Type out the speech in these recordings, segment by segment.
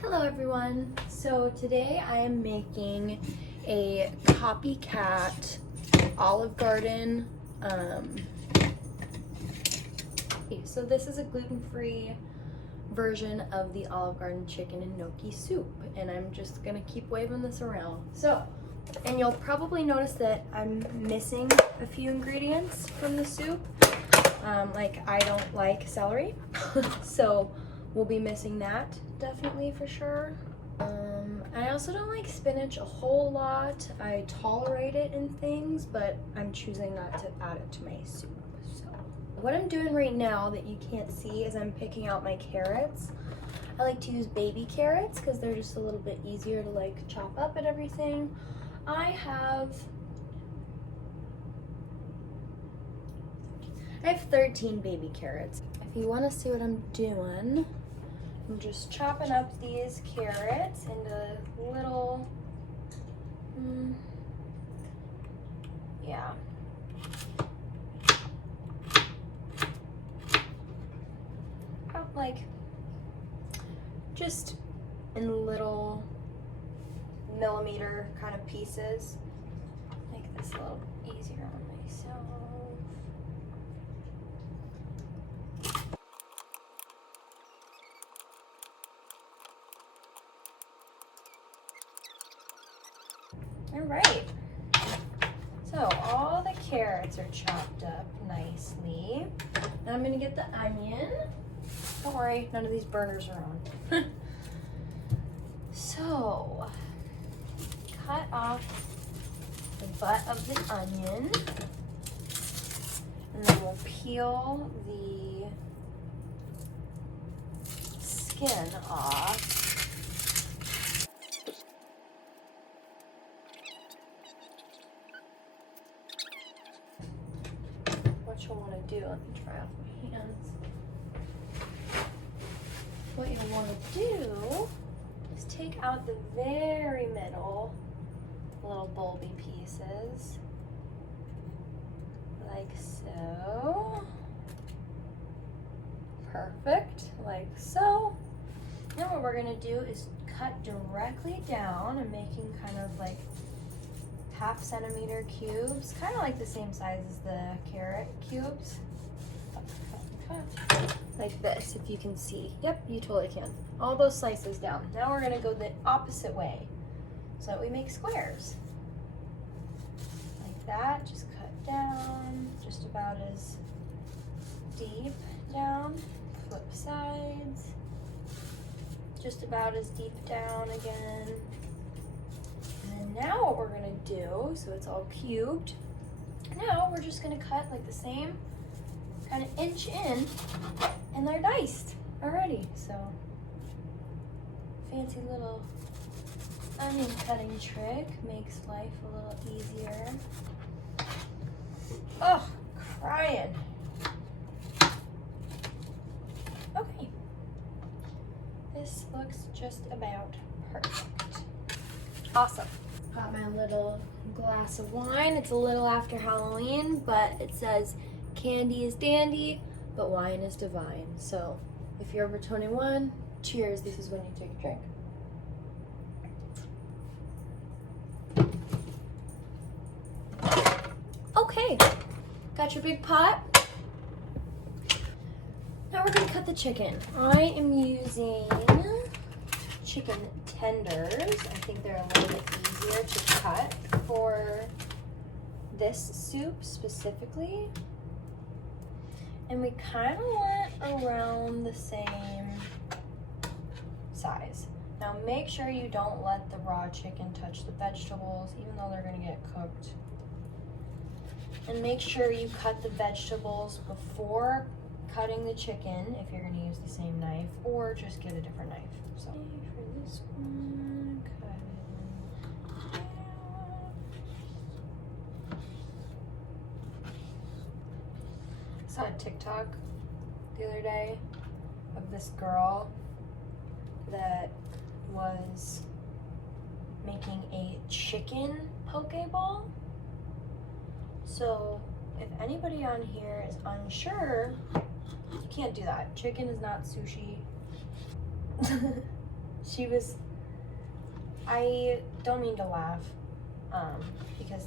Hello everyone. So today I am making a copycat Olive Garden. So this is a gluten-free version of the Olive Garden chicken and gnocchi soup, and I'm just gonna keep waving this around. And you'll probably notice that I'm missing a few ingredients from the soup. Like I don't like celery, so we'll be missing that definitely for sure. I also don't like spinach a whole lot. I tolerate it in things, but I'm choosing not to add it to my soup. So what I'm doing right now that you can't see is I'm picking out my carrots. I like to use baby carrots because they're just a little bit easier to like chop up and everything. I have 13 baby carrots. If you want to see what I'm doing, I'm just chopping up these carrots into little, about like, just in little millimeter kind of pieces. Make this a little easier on myself. All right, so all the carrots are chopped up nicely. Now I'm gonna get the onion. Don't worry, none of these burners are on. So, cut off the butt of the onion, and then we'll peel the skin off. What you'll want to do, let me try off my hands. What you'll want to do is take out the very middle little bulby pieces, like so. Perfect, like so. Then what we're gonna do is cut directly down and making kind of like ½ centimeter cubes, kind of like the same size as the carrot cubes. Like this, if you can see. Yep, you totally can. All those slices down. Now we're gonna go the opposite way so that we make squares. Like that, just cut down, just about as deep down. Flip sides, just about as deep down again. And now what we're gonna do, so it's all cubed, now we're just gonna cut like the same kind of inch in, and they're diced already. So fancy little onion cutting trick makes life a little easier. Oh, crying. Okay, this looks just about perfect. Awesome. Got my little glass of wine. It's a little after Halloween, but it says candy is dandy, but wine is divine. So if you're over 21, cheers. This is when you take a drink. Okay, got your big pot. Now we're gonna cut the chicken. I am using chicken tenders. I think they're a little bit easier to cut for this soup specifically. And we kind of want around the same size. Now make sure you don't let the raw chicken touch the vegetables, even though they're gonna get cooked. And make sure you cut the vegetables before cutting the chicken if you're gonna use the same knife, or just get a different knife. So for this one, cut it down. I saw a TikTok the other day of this girl that was making a chicken poke bowl. So if anybody on here is unsure, you can't do that. Chicken is not sushi. She was, I don't mean to laugh, because,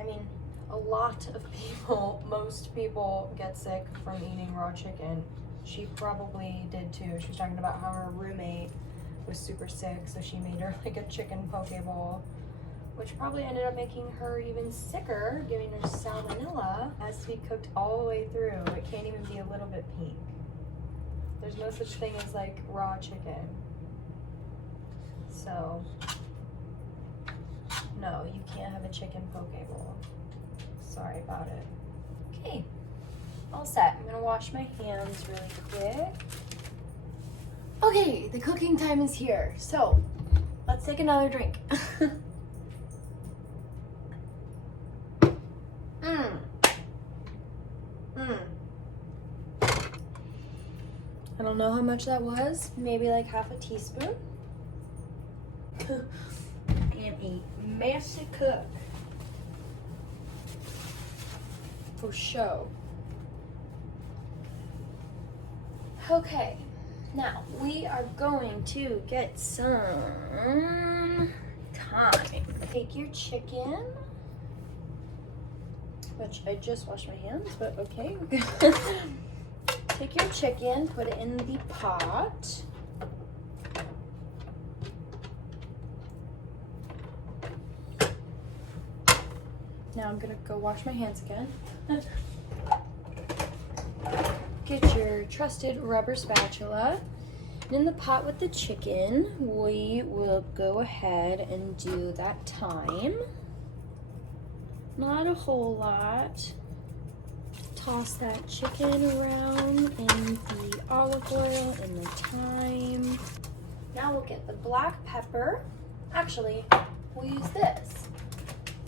I mean, a lot of people, most people get sick from eating raw chicken. She probably did too. She was talking about how her roommate was super sick, so she made her like a chicken poke bowl, which probably ended up making her even sicker, giving her salmonella. It has to be cooked all the way through. It can't even be a little bit pink. There's no such thing as like raw chicken. So, no, you can't have a chicken poke bowl. Sorry about it. Okay, all set. I'm gonna wash my hands really quick. Okay, the cooking time is here. So, let's take another drink. I don't know how much that was. Maybe like half a teaspoon. I am a messy cook. For show. Okay, now we are going to get some thyme. Take your chicken, which I just washed my hands, but okay. Take your chicken, put it in the pot. Now I'm gonna go wash my hands again. Get your trusted rubber spatula. And in the pot with the chicken, we will go ahead and do that thyme. Not a whole lot. Toss that chicken around in the olive oil and the thyme. Now we'll get the black pepper. Actually, we'll use this.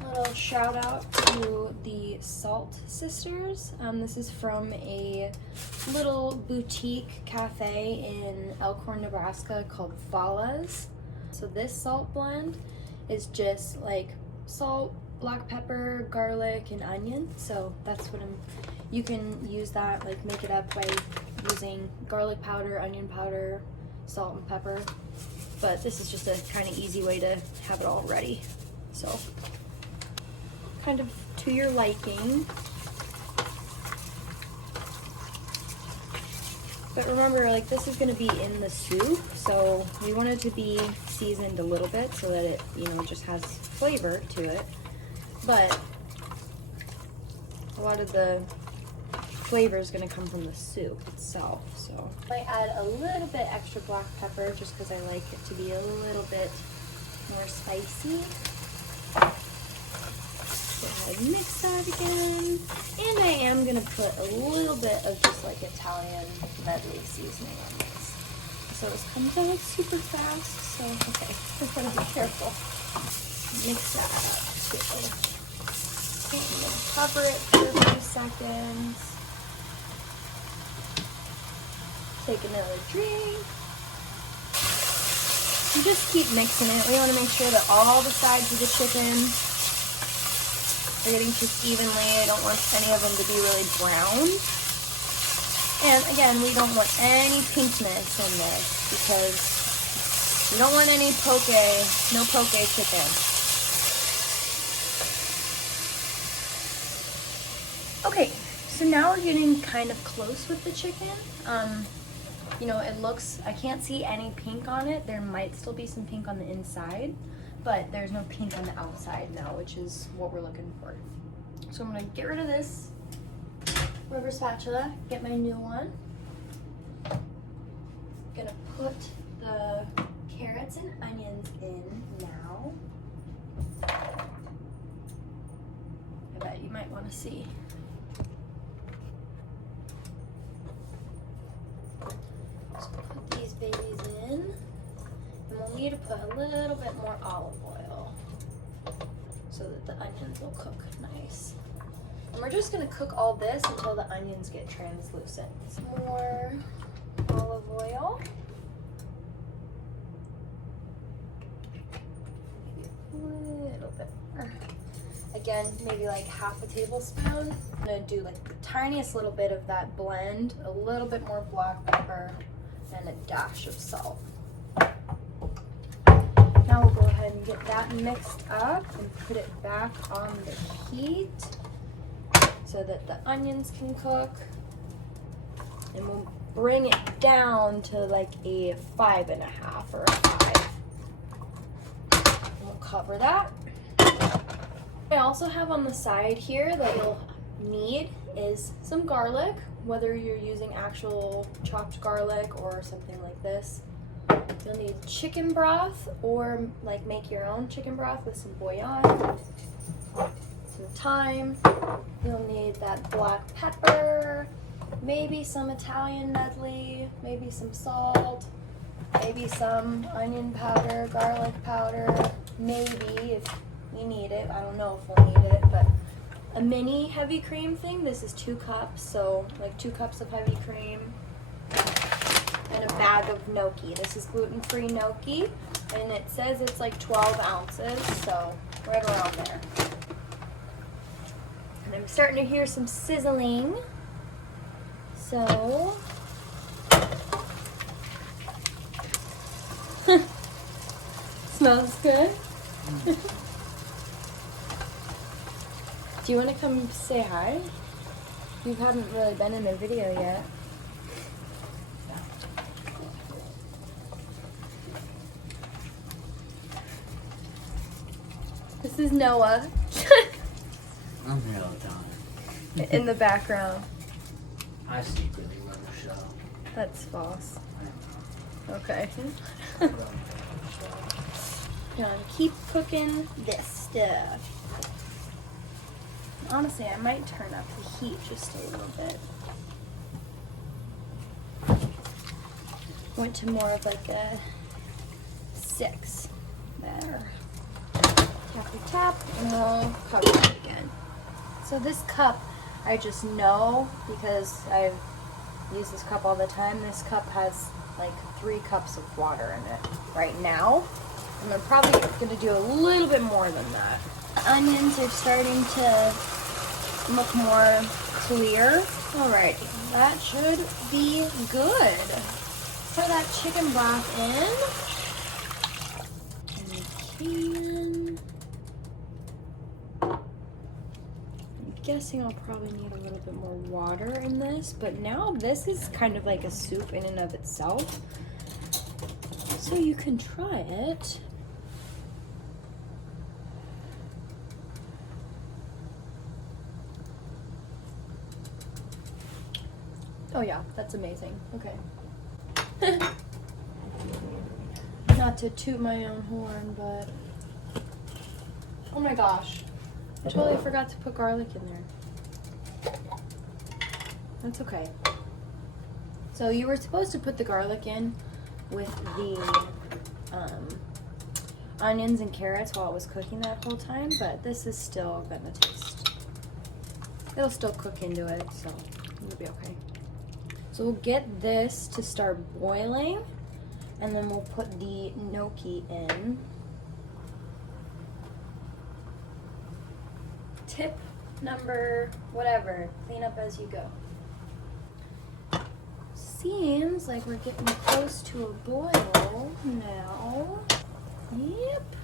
A little shout out to the Salt Sisters. This is from a little boutique cafe in Elkhorn, Nebraska called Fala's. So this salt blend is just like salt, black pepper, garlic, and onion. So that's what you can use that, like make it up by using garlic powder, onion powder, salt, and pepper. But this is just a kind of easy way to have it all ready. So kind of to your liking. But remember, like, this is gonna be in the soup, so we want it to be seasoned a little bit so that it, you know, just has flavor to it. But a lot of the flavor is gonna come from the soup itself, so. I add a little bit extra black pepper just because I like it to be a little bit more spicy. Go ahead and mix that again. And I am gonna put a little bit of just like Italian medley seasoning on this. So this comes out super fast, so okay, I'm gonna be careful. Mix that up too. Okay, I'm gonna cover it for a few seconds. Take another drink. You just keep mixing it. We wanna make sure that all the sides of the chicken are getting cooked evenly. I don't want any of them to be really brown. And again, we don't want any pinkness in this because we don't want any no poke chicken. Okay, so now we're getting kind of close with the chicken. You know, it looks, I can't see any pink on it. There might still be some pink on the inside, but there's no pink on the outside now, which is what we're looking for. So I'm gonna get rid of this rubber spatula, get my new one. Gonna put the carrots and onions in now. I bet you might wanna see. So put these babies in. And we'll need to put a little bit more olive oil so that the onions will cook nice. And we're just gonna cook all this until the onions get translucent. Some more olive oil. Maybe a little bit more. Again, maybe like half a tablespoon. I'm gonna do like the tiniest little bit of that blend, a little bit more black pepper, and a dash of salt. that mixed up and put it back on the heat so that the onions can cook. And we'll bring it down to like a 5.5 or a 5. And we'll cover that. I also have on the side here that you'll need is some garlic, whether you're using actual chopped garlic or something like this. You'll need chicken broth, or like make your own chicken broth with some bouillon, some thyme. You'll need that black pepper, maybe some Italian medley, maybe some salt, maybe some onion powder, garlic powder, maybe if we need it. I don't know if we'll need it, but a mini heavy cream thing. This is 2 cups, so like 2 cups of heavy cream. And a bag of gnocchi. This is gluten-free gnocchi, and it says it's like 12 ounces, so right around there. And I'm starting to hear some sizzling. So, smells good. Do you want to come say hi? You haven't really been in a video yet. This is Noah. I'm here all the time. In the background. I secretly love the show. That's false. Okay. Gonna keep cooking this stuff. Honestly, I might turn up the heat just a little bit. Went to more of like a 6 there. Tap, and we'll cover it again. So this cup, I just know because I use this cup all the time. This cup has like 3 cups of water in it right now. And I'm probably going to do a little bit more than that. The onions are starting to look more clear. Alrighty, that should be good. Pour that chicken broth in. And we can. I'm guessing I'll probably need a little bit more water in this, but now this is kind of like a soup in and of itself. So you can try it. Oh yeah, that's amazing. Okay. Not to toot my own horn, but oh my gosh. I totally forgot to put garlic in there. That's okay. So you were supposed to put the garlic in with the onions and carrots while it was cooking that whole time, but this is still gonna taste. It'll still cook into it, so it'll be okay. So we'll get this to start boiling, and then we'll put the gnocchi in. Tip number whatever, clean up as you go. Seems like we're getting close to a boil now. Yep.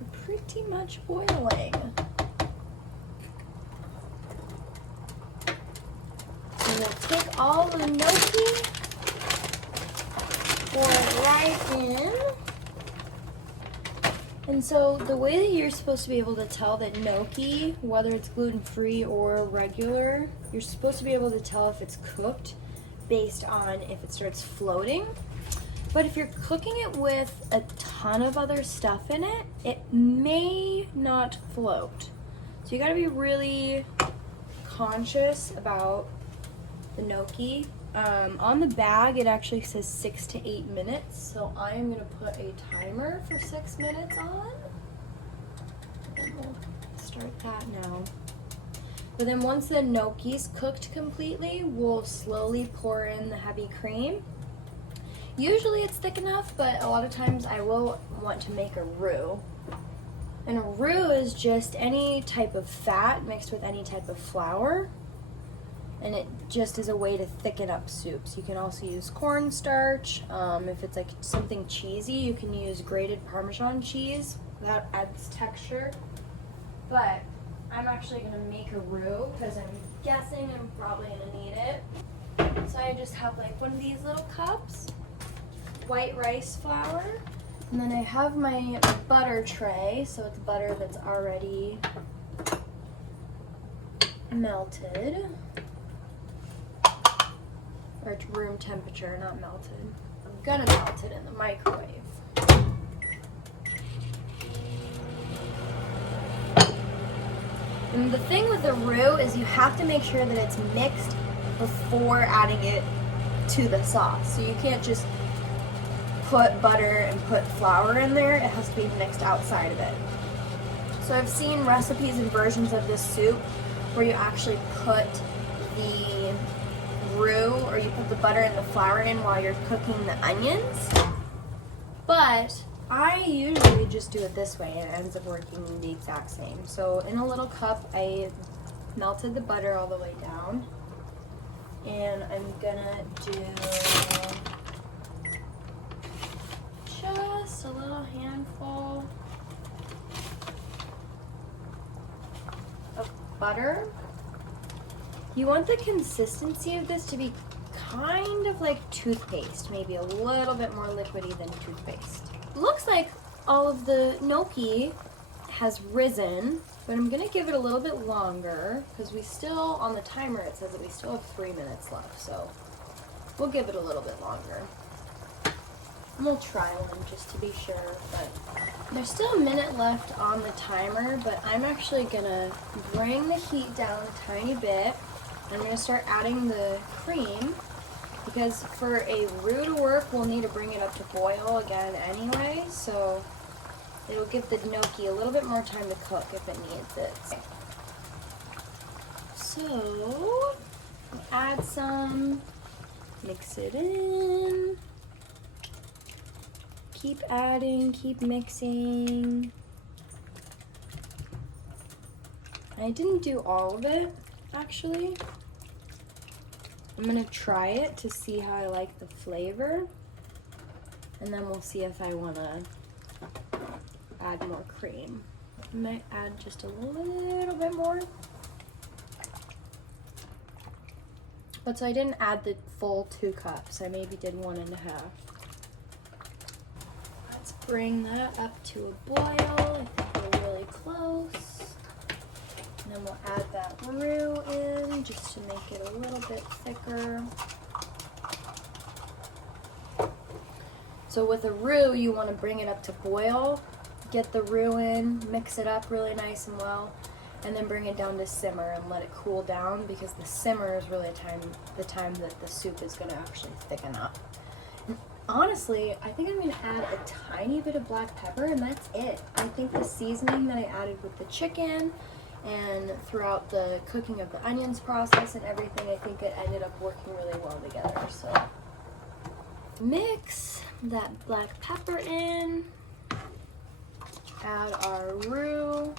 We're pretty much boiling. So we'll take all the gnocchi, pour it right in. And so the way that you're supposed to be able to tell that gnocchi, whether it's gluten-free or regular, you're supposed to be able to tell if it's cooked based on if it starts floating. But if you're cooking it with a ton of other stuff in it, it may not float. So you gotta be really conscious about the gnocchi. On the bag, it actually says 6 to 8 minutes, so I am going to put a timer for 6 minutes on. And we'll start that now. But then once the gnocchi's cooked completely, we'll slowly pour in the heavy cream. Usually it's thick enough, but a lot of times I will want to make a roux. And a roux is just any type of fat mixed with any type of flour. and it just is a way to thicken up soups. You can also use cornstarch. If it's like something cheesy, you can use grated Parmesan cheese. That adds texture. But I'm actually gonna make a roux because I'm guessing I'm probably gonna need it. So I just have like one of these little cups, white rice flour, and then I have my butter tray, so it's butter that's already melted. Or it's room temperature, not melted. I'm gonna melt it in the microwave. And the thing with the roux is you have to make sure that it's mixed before adding it to the sauce. So you can't just put butter and put flour in there. It has to be mixed outside of it. So I've seen recipes and versions of this soup where you actually put the roux, or you put the butter and the flour in while you're cooking the onions. But I usually just do it this way and it ends up working the exact same. So in a little cup, I melted the butter all the way down. And I'm gonna do just a little handful of butter. You want the consistency of this to be kind of like toothpaste, maybe a little bit more liquidy than toothpaste. Looks like all of the gnocchi has risen, but I'm gonna give it a little bit longer because we still, on the timer it says that we still have 3 minutes left, so we'll give it a little bit longer. And we'll try one just to be sure, but there's still a minute left on the timer, but I'm actually gonna bring the heat down a tiny bit. I'm gonna start adding the cream because for a roux to work, we'll need to bring it up to boil again anyway, so it'll give the gnocchi a little bit more time to cook if it needs it. So, add some, mix it in, keep adding, keep mixing. I didn't do all of it, actually. I'm gonna try it to see how I like the flavor, and then we'll see if I wanna add more cream. I might add just a little bit more. But so I didn't add the full 2 cups. I maybe did 1.5. Let's bring that up to a boil. I think we're really close. And then we'll add that roux in just to make it a little bit thicker. So with a roux, you want to bring it up to boil, get the roux in, mix it up really nice and well, and then bring it down to simmer and let it cool down, because the simmer is really the time that the soup is going to actually thicken up. And honestly, I think I'm going to add a tiny bit of black pepper, and that's it. I think the seasoning that I added with the chicken and throughout the cooking of the onions process and everything, I think it ended up working really well together. So mix that black pepper in, add our roux,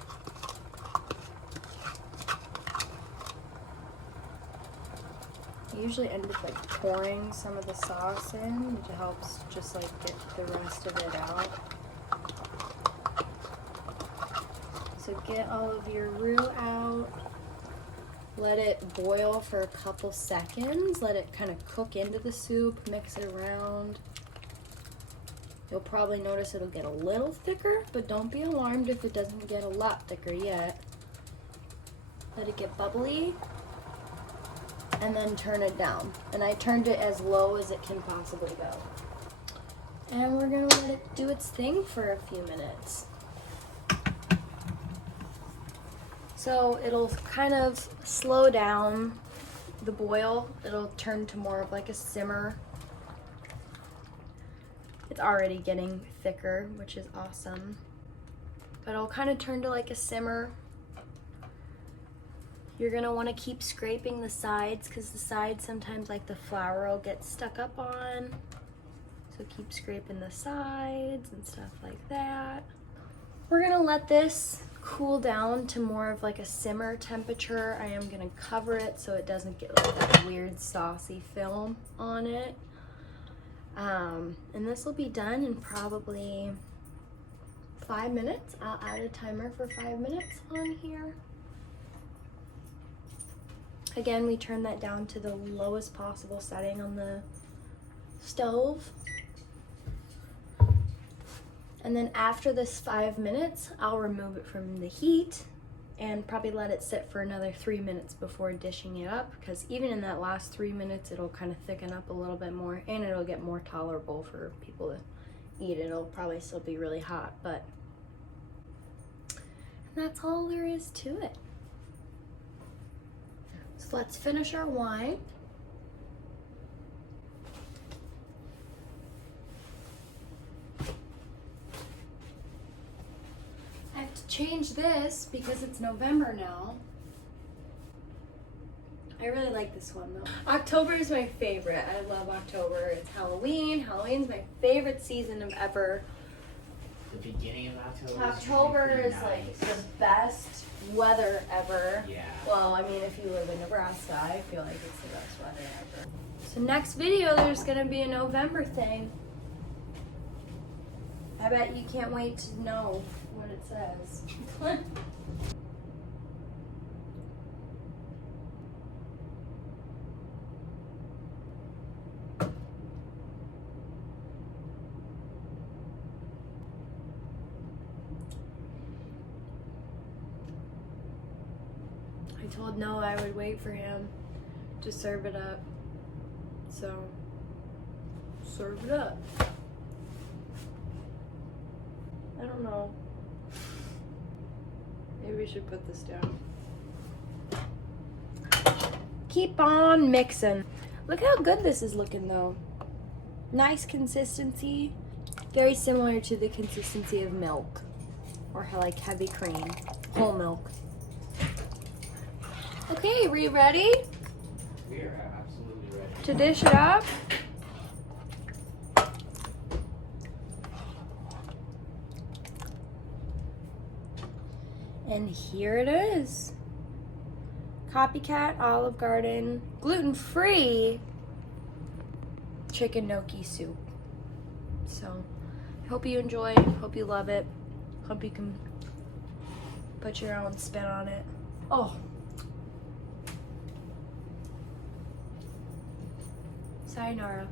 I usually end up like pouring some of the sauce in, which helps just like get the rest of it out. So get all of your roux out, let it boil for a couple seconds, let it kind of cook into the soup, mix it around. You'll probably notice it'll get a little thicker, but don't be alarmed if it doesn't get a lot thicker yet. Let it get bubbly, and then turn it down. And I turned it as low as it can possibly go. And we're gonna let it do its thing for a few minutes. So it'll kind of slow down the boil. It'll turn to more of like a simmer. It's already getting thicker, which is awesome. But it'll kind of turn to like a simmer. You're gonna wanna keep scraping the sides, because the sides sometimes, like the flour, will get stuck up on. So keep scraping the sides and stuff like that. We're gonna let this cool down to more of like a simmer temperature, I am gonna cover it so it doesn't get like that weird saucy film on it. And this will be done in probably 5 minutes. I'll add a timer for 5 minutes on here. Again, we turn that down to the lowest possible setting on the stove. And then after this 5 minutes, I'll remove it from the heat and probably let it sit for another 3 minutes before dishing it up, because even in that last 3 minutes, it'll kind of thicken up a little bit more and it'll get more tolerable for people to eat. It'll probably still be really hot, but that's all there is to it. So let's finish our wine. I have to change this because it's November now. I really like this one though. October is my favorite. I love October. It's Halloween. Halloween's my favorite season of ever. The beginning of October. October is nice. like the best weather ever. Yeah. Well, I mean, if you live in Nebraska, I feel like it's the best weather ever. So next video, there's gonna be a November thing. I bet you can't wait to know what it says. I told Noah I would wait for him to serve it up. So, serve it up. I don't know. Maybe we should put this down. Keep on mixing. Look how good this is looking though. Nice consistency. Very similar to the consistency of milk. Or like heavy cream. Whole milk. Okay, we ready We are absolutely ready. to dish it up? And here it is. Copycat Olive Garden gluten-free chicken gnocchi soup. So, I hope you enjoy, hope you love it, hope you can put your own spin on it. Oh. Sayonara.